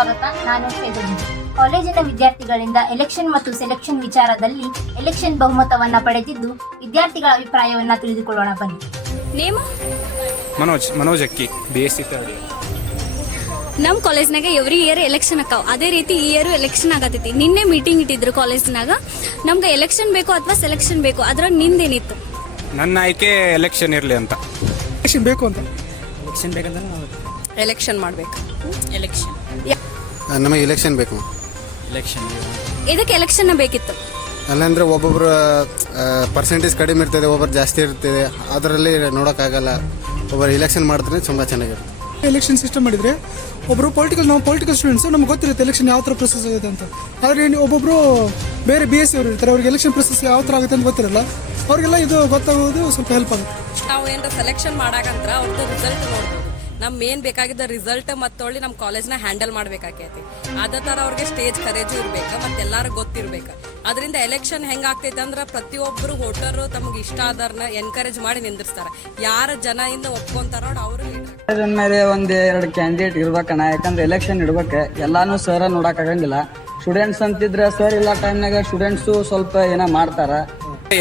ಸ್ವಾಗತ. ನಾನು ಚೈತನ್ಯ. ಕಾಲೇಜಿನ ವಿದ್ಯಾರ್ಥಿಗಳಿಂದ ಎಲೆಕ್ಷನ್ ಮತ್ತು ಸೆಲೆಕ್ಷನ್ ವಿಚಾರದಲ್ಲಿ ಎಲೆಕ್ಷನ್ ಬಹುಮತವನ್ನ ಪಡೆದಿದ್ದು ವಿದ್ಯಾರ್ಥಿಗಳ ಅಭಿಪ್ರಾಯವನ್ನ ತಿಳಿದುಕೊಳ್ಳೋಣ ಬನ್ನಿ. ನೇಮ ಮನೋಜ್ ಅಕ್ಕಿ BSc ಥರ್ಡ್. ನಮ್ಮ ಕಾಲೇಜ್ನಾಗ ಎವ್ರಿ ಇಯರ್ ಎಲೆಕ್ಷನ್ ಅಕ್ಕಾವ. ಅದೇ ರೀತಿ ಈ ಇಯರ್ ಎಲೆಕ್ಷನ್ ಆಗತೈತಿ. ನಿನ್ನೆ ಮೀಟಿಂಗ್ ಇಟ್ಟಿದ್ರು ಕಾಲೇಜ್ನಾಗ. ನಮ್ಗೆ ಎಲೆಕ್ಷನ್ ಬೇಕು ಅಥವಾ ಸೆಲೆಕ್ಷನ್ ಬೇಕು, ಅದ್ರಾಗ ನಿಂದೇನಿತ್ತು? ನನ್ನ ಆಯ್ಕೆ ಎಲೆಕ್ಷನ್ ಇರಲಿ ಅಂತ. ಎಲೆಕ್ಷನ್ ಬೇಕು ಅಂತ. ಎಲೆಕ್ಷನ್ ಬೇಕಂತ ನಾವು ಎಲೆಕ್ಷನ್ ಮಾಡಬೇಕು. ಎಲೆಕ್ಷನ್ ನಮಗೆ ಎಲೆಕ್ಷನ್ ಬೇಕು. ಎಲೆಕ್ಷನ್ ಇದಕ್ಕೆ ಎಲೆಕ್ಷನ್ ಬೇಕಿತ್ತು. ಅಲ್ಲಂದ್ರೆ ಒಬ್ಬೊಬ್ರು ಪರ್ಸೆಂಟೇಜ್ ಕಡಿಮೆ ಇರ್ತದೆ, ಒಬ್ಬರು ಜಾಸ್ತಿ ಇರ್ತದೆ, ಅದರಲ್ಲಿ ನೋಡೋಕ್ಕಾಗಲ್ಲ. ಒಬ್ಬರು ಎಲೆಕ್ಷನ್ ಮಾಡಿದ್ರೆ ತುಂಬ ಚೆನ್ನಾಗಿರುತ್ತೆ. ಎಲೆಕ್ಷನ್ ಸಿಸ್ಟಮ್ ಮಾಡಿದ್ರೆ ನಾವು ಪೊಲಿಟಿಕಲ್ ಸ್ಟೂಡೆಂಟ್ಸ್, ನಮ್ಗೆ ಗೊತ್ತಿರುತ್ತೆ ಎಲೆಕ್ಷನ್ ಯಾವ ಥರ ಪ್ರೊಸೆಸ್ ಆಗುತ್ತೆ ಅಂತ. ಆದರೆ ಒಬ್ಬೊಬ್ರು ಬೇರೆ BSc ಅವರು ಇರ್ತಾರೆ, ಅವ್ರಿಗೆ ಎಲೆಕ್ಷನ್ ಪ್ರೊಸೆಸ್ ಯಾವ ಥರ ಆಗುತ್ತೆ ಅಂತ ಗೊತ್ತಿರಲ್ಲ. ಅವ್ರಿಗೆಲ್ಲ ಇದು ಗೊತ್ತಾಗೋದು ಸ್ವಲ್ಪ ಹೆಲ್ಪ್ ಆಗುತ್ತೆ. ನಾವು ಏನಾರ ಸೆಲೆಕ್ಷನ್ ಮಾಡಾಕಂತ್ರ ಅವ್ರದ್ದು ರಿಸಲ್ಟ್ ನೋಡ್ಬೋದು. ನಮ್ಗೆ ಏನು ಬೇಕಾಗಿದ್ದ ರಿಸಲ್ಟ್ ಮತ್ತೊಳ್ಳಿ ನಮ್ಮ ಕಾಲೇಜ್ನ ಹ್ಯಾಂಡಲ್ ಮಾಡ್ಬೇಕಾಕೈತಿ. ಅದೇ ಥರ ಅವ್ರಿಗೆ ಸ್ಟೇಜ್ ಕರೇಜು ಇರ್ಬೇಕು, ಮತ್ತೆ ಎಲ್ಲರೂ ಗೊತ್ತಿರ್ಬೇಕು. ಅದರಿಂದ ಎಲೆಕ್ಷನ್ ಹೆಂಗಾಗ್ತೈತೆ ಅಂದ್ರೆ ಪ್ರತಿಯೊಬ್ಬರು ವೋಟರು ತಮಗೆ ಇಷ್ಟ ಆದವ್ರನ್ನ ಎನ್ಕರೇಜ್ ಮಾಡಿ ನಿಂದಿರ್ತಾರೆ. ಯಾರ ಜನ ಇಂದ ಒಪ್ಕೊಂತಾರೋ ಅವರು ಮೇಲೆ ಒಂದ್ ಎರಡು ಕ್ಯಾಂಡಿಡೇಟ್ ಇರ್ಬೇಕಣ್ಣ. ಯಾಕಂದ್ರೆ ಎಲೆಕ್ಷನ್ ಇಡ್ಬೇಕು, ಎಲ್ಲಾನು ಸರ್ ನೋಡಕ್ ಆಗಂಗಿಲ್ಲ. ಸ್ಟೂಡೆಂಟ್ಸ್ ಅಂತಿದ್ರೆ ಸರ್ ಇಲ್ಲ ಟೈಮ್ನಾಗ ಸ್ಟೂಡೆಂಟ್ಸು ಸ್ವಲ್ಪ ಏನೋ ಮಾಡ್ತಾರ.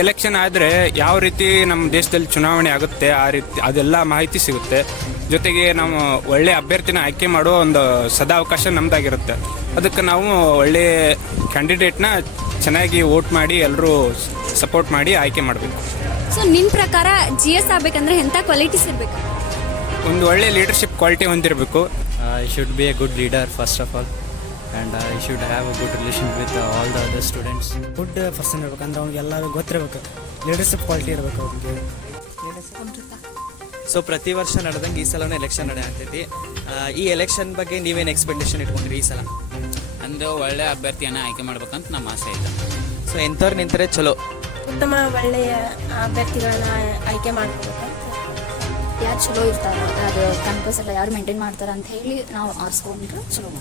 ಎಲೆಕ್ಷನ್ ಆದರೆ ಯಾವ ರೀತಿ ನಮ್ಮ ದೇಶದಲ್ಲಿ ಚುನಾವಣೆ ಆಗುತ್ತೆ ಆ ರೀತಿ ಅದೆಲ್ಲ ಮಾಹಿತಿ ಸಿಗುತ್ತೆ. ಜೊತೆಗೆ ನಾವು ಒಳ್ಳೆ ಅಭ್ಯರ್ಥಿನ ಆಯ್ಕೆ ಮಾಡುವ ಒಂದು ಸದಾವಕಾಶ ನಮ್ದಾಗಿರುತ್ತೆ. ಅದಕ್ಕೆ ನಾವು ಒಳ್ಳೆ ಕ್ಯಾಂಡಿಡೇಟ್ನ ಚೆನ್ನಾಗಿ ವೋಟ್ ಮಾಡಿ ಎಲ್ಲರೂ ಸಪೋರ್ಟ್ ಮಾಡಿ ಆಯ್ಕೆ ಮಾಡಬೇಕು. ಸೊ ನಿನ್ನ ಪ್ರಕಾರ GS ಆಗ್ಬೇಕಂದ್ರೆ ಎಂಥ ಕ್ವಾಲಿಟೀಸ್ ಇರಬೇಕು? ಒಂದು ಒಳ್ಳೆ ಲೀಡರ್ಶಿಪ್ ಕ್ವಾಲಿಟಿ ಹೊಂದಿರಬೇಕು. I should be a good leader first of all, and I should have a good relation with all the other students. Good person ಇರ್ಬೇಕಂದ್ರೆ ಅವ್ನಿಗೆ ಎಲ್ಲರೂ ಗೊತ್ತಿರಬೇಕು, ಲೀಡರ್ಶಿಪ್ ಕ್ವಾಲಿಟಿ ಇರಬೇಕು ಅವ್ರಿಗೆ. ಸೊ ಪ್ರತಿ ವರ್ಷ ನಡೆದಂಗೆ ಈ ಸಲನೂ ಎಲೆಕ್ಷನ್ ನಡೆಯತೈತಿ. ಈ ಎಲೆಕ್ಷನ್ ಬಗ್ಗೆ ನೀವೇನು ಎಕ್ಸ್ಪೆಕ್ಟೇಷನ್ ಇಟ್ಕೊಂಡ್ರಿ ಈ ಸಲ? ಅಂದ್ರೆ ಒಳ್ಳೆ ಅಭ್ಯರ್ಥಿಯನ್ನು ಆಯ್ಕೆ ಮಾಡ್ಬೇಕಂತ ನಮ್ಮ ಆಸೆ ಇದೆ. ಸೊ ಎಂಥವ್ರು ನಿಂತರೆ ಚಲೋ? ಉತ್ತಮ ಒಳ್ಳೆಯ ಅಭ್ಯರ್ಥಿಗಳನ್ನ ಆಯ್ಕೆ ಮಾಡ್ಕೋಬೇಕು. ಯಾರು ಚಲೋ ಇರ್ತಾರೆ, ಅದು ಕ್ಯಾಂಪಸ್ ಎಲ್ಲ ಯಾರು ಮೇಂಟೈನ್ ಮಾಡ್ತಾರೆ ಅಂತ ಹೇಳಿ ನಾವು ಆರಿಸ್ಕೊಂಡ್ರೆ ಚಲೋ.